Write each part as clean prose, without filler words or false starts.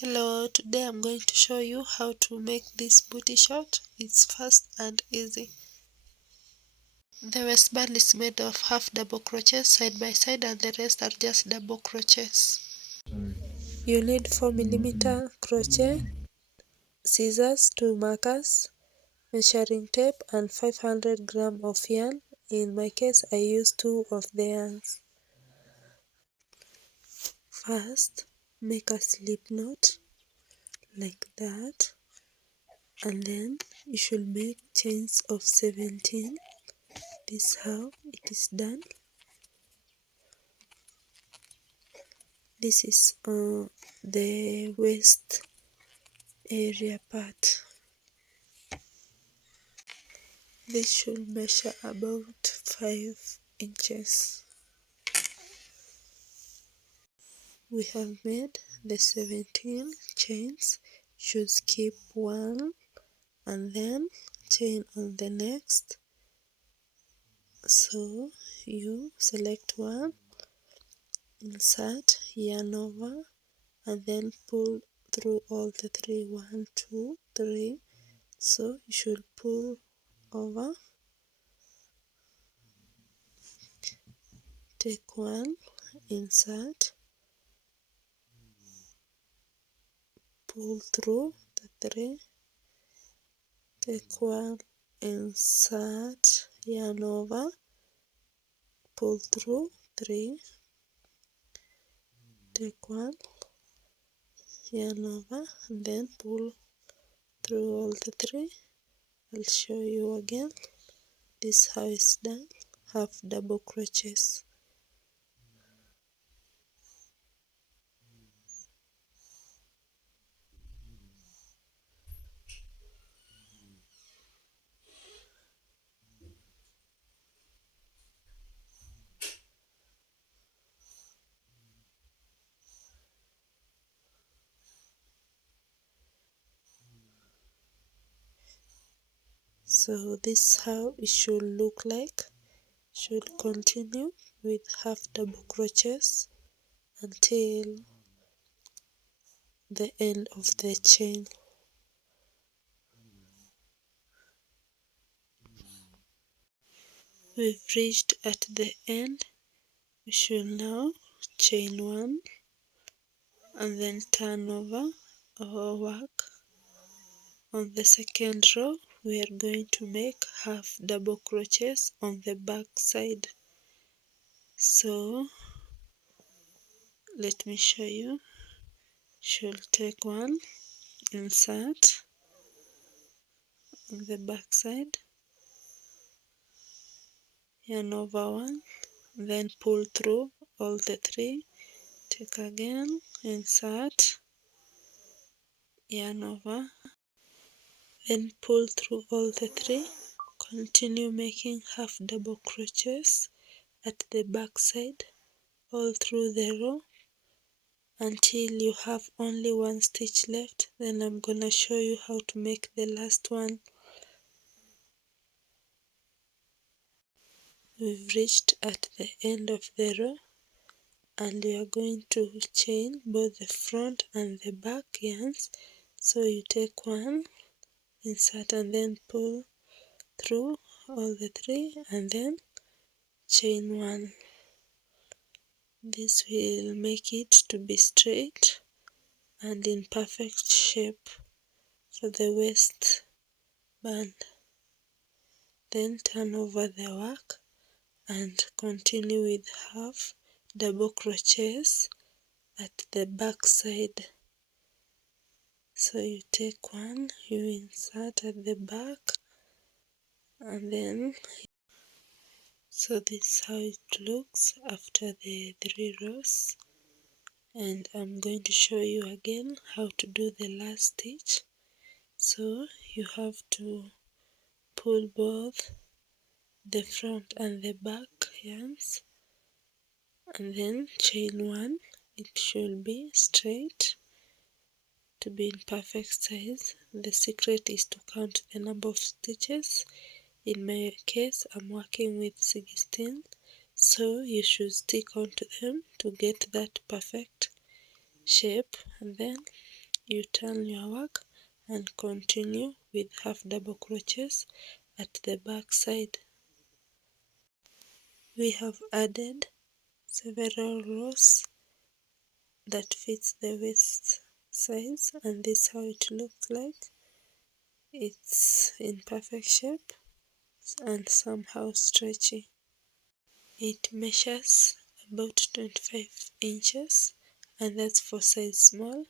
Hello, today I'm going to show you how to make this booty short. It's fast and easy. The waistband is made of half double crochets side by side and the rest are just double crochets. You need 4mm crochet, scissors, 2 markers, measuring tape and 500 grams of yarn. In my case I used 2 of the yarns. First, make a slip knot like that. And then you should make chains of 17. This is how it is done. This is the waist area part. This should measure about 5 inches. We have made the 17 chains. Should skip one and then chain on the next. So you select one, insert, yarn over, and then pull through all the 3. 1, 2, 3. So you should pull over, take one, insert, pull through the 3, take one, insert, yarn over, pull through 3, take one, yarn over, and then pull through all the 3. I'll show you again. This is how it's done. Half double crochets. So this is how it should look like. Should continue with half double crochets until the end of the chain. We've reached at the end. We should now chain one and then turn over our work. On the second row we are going to make half double crochets on the back side. So let me show you. Should take one, insert on the back side, yarn over one, then pull through all the 3, take again, insert, yarn over, then pull through all the 3, continue making half double crochets at the back side all through the row until you have only one stitch left. Then I'm gonna show you how to make the last one. We've reached at the end of the row and we are going to chain both the front and the back yarns. So you take one, insert and then pull through all the 3 and then chain one. This will make it to be straight and in perfect shape for the waist band. Then turn over the work and continue with half double crochets at the back side. So you take one, you insert at the back, and then so this is how it looks after the 3 rows. And I'm going to show you again how to do the last stitch. So you have to pull both the front and the back yarns and then chain one. It should be straight to be in perfect size. The secret is to count the number of stitches. In my case I'm working with 16, so you should stick onto them to get that perfect shape. And then you turn your work and continue with half double crochets at the back side. We have added several rows that fits the waist size, and this is how it looks like. It's in perfect shape and somehow stretchy. It measures about 25 inches, and that's for size small.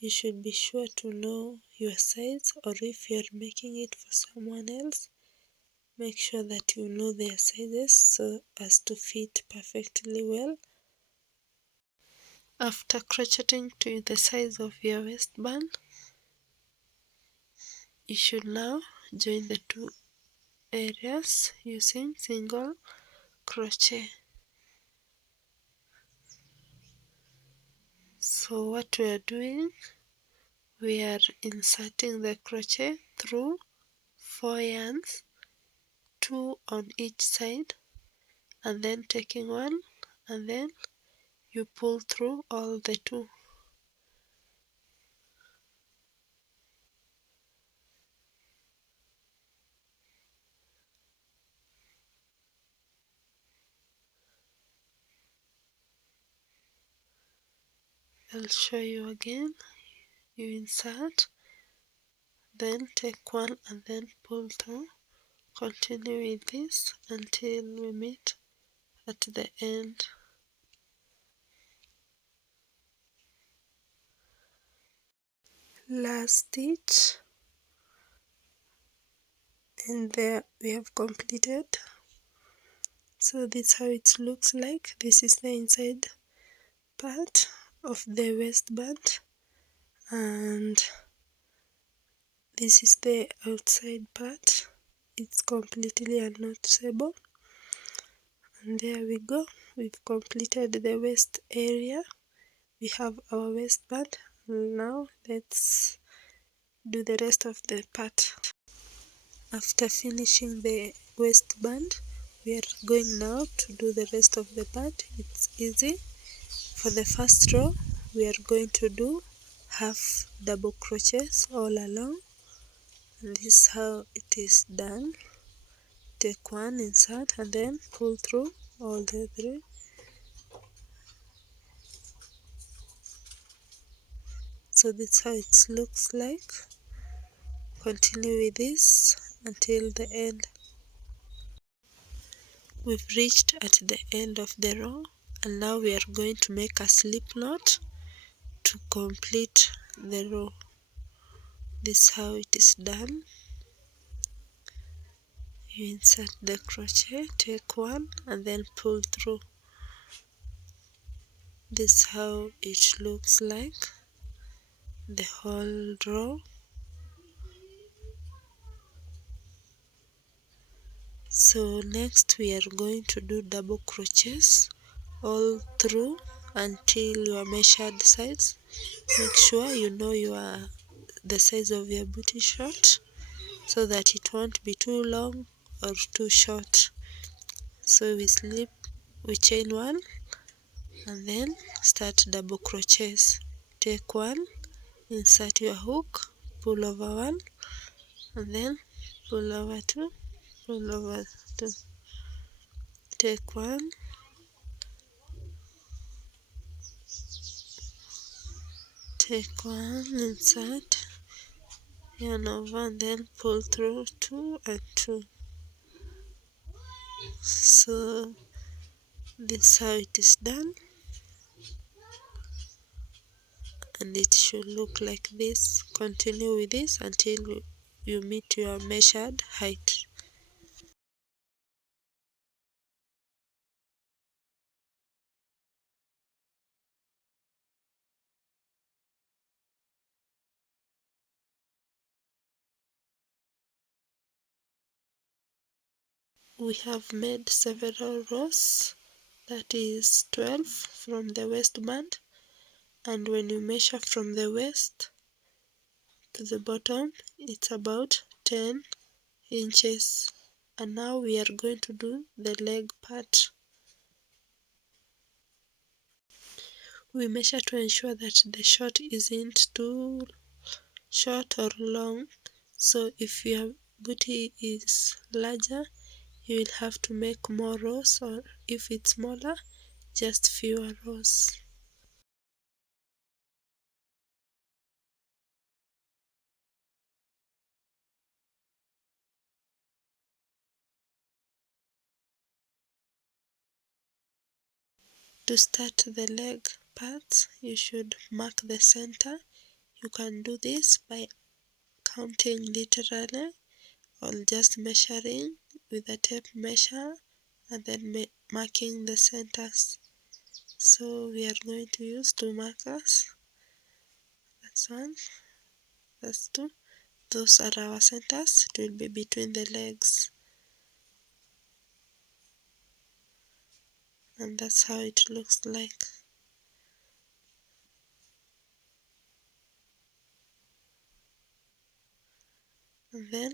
You should be sure to know your size, or if you're making it for someone else, make sure that you know their sizes so as to fit perfectly well. After crocheting to the size of your waistband, you should now join the two areas using single crochet. So what we are doing, we are inserting the crochet through 4 yarns, 2 on each side, and then taking one, and then you pull through all the 2. I'll show you again. You insert, then take one and then pull through. Continue with this until we meet at the end. Last stitch, and there we have completed. So this is how it looks like. This is the inside part of the waistband, and this is the outside part. It's completely unnoticeable. And there we go, we've completed the waist area. We have our waistband. Now let's do the rest of the part. After finishing the waistband, we are going now to do the rest of the part. It's easy. For the first row, we are going to do half double crochets all along, and this is how it is done. Take one, insert, and then pull through all the 3. So this is how it looks like. Continue with this until the end. We've reached at the end of the row, and now we are going to make a slip knot to complete the row. This is how it is done. You insert the crochet, take one, and then pull through. This is how it looks like, the whole row. So next we are going to do double crochets all through until your measured size. Make sure you know the size of your booty short so that it won't be too long or too short. So we chain one and then start double crochets. Take one, insert your hook, pull over one, and then pull over two, pull over two. Take one, take one, insert, yarn over, and then pull through 2 and 2. So this is how it is done, and it should look like this. Continue with this until you meet your measured height. We have made several rows, that is 12 from the waistband, and when you measure from the waist to the bottom, it's about 10 inches. And now we are going to do the leg part. We measure to ensure that the short isn't too short or long. So if your booty is larger, you will have to make more rows, or if it's smaller, just fewer rows. To start the leg parts, you should mark the center. You can do this by counting literally or just measuring with a tape measure and then marking the centers. So we are going to use 2 markers. That's 1, that's 2. Those are our centers. It will be between the legs. And that's how it looks like. And then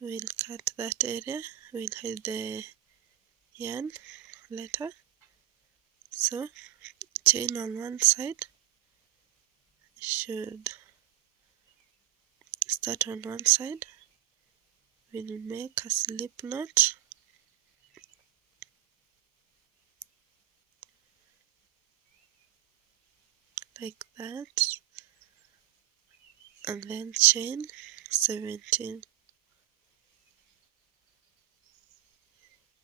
we'll cut that area. We'll hide the yarn later. So chain on one side, should start on one side. We'll make a slip knot like that, and then chain 17.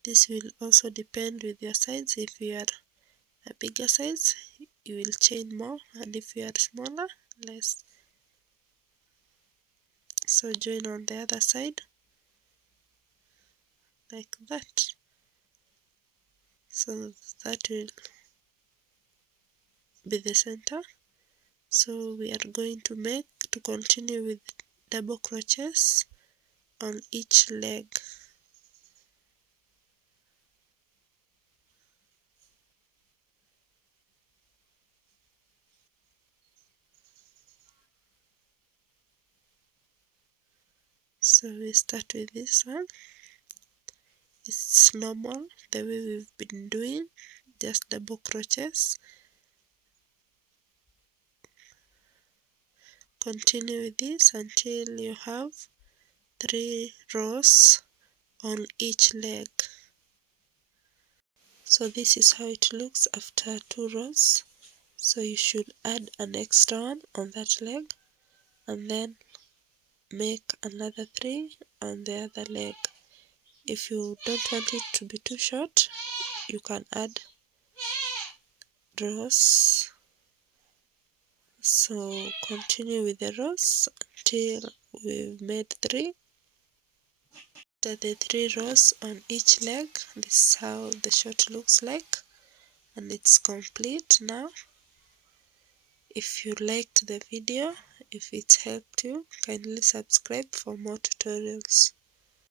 This will also depend with your size. If you are a bigger size, you will chain more, and if you are smaller, less. So join on the other side like that. So that will be the center. So we are going to continue with double crochets on each leg. So we start with this one. It's normal the way we've been doing, just double crochets. Continue with this until you have 3 rows on each leg. So this is how it looks after 2 rows. So you should add an extra one on that leg and then make another 3 on the other leg. If you don't want it to be too short, you can add rows. So continue with the rows until we've made 3. After the 3 rows on each leg, this is how the short looks like, and it's complete now. If you liked the video, if it helped you, kindly subscribe for more tutorials.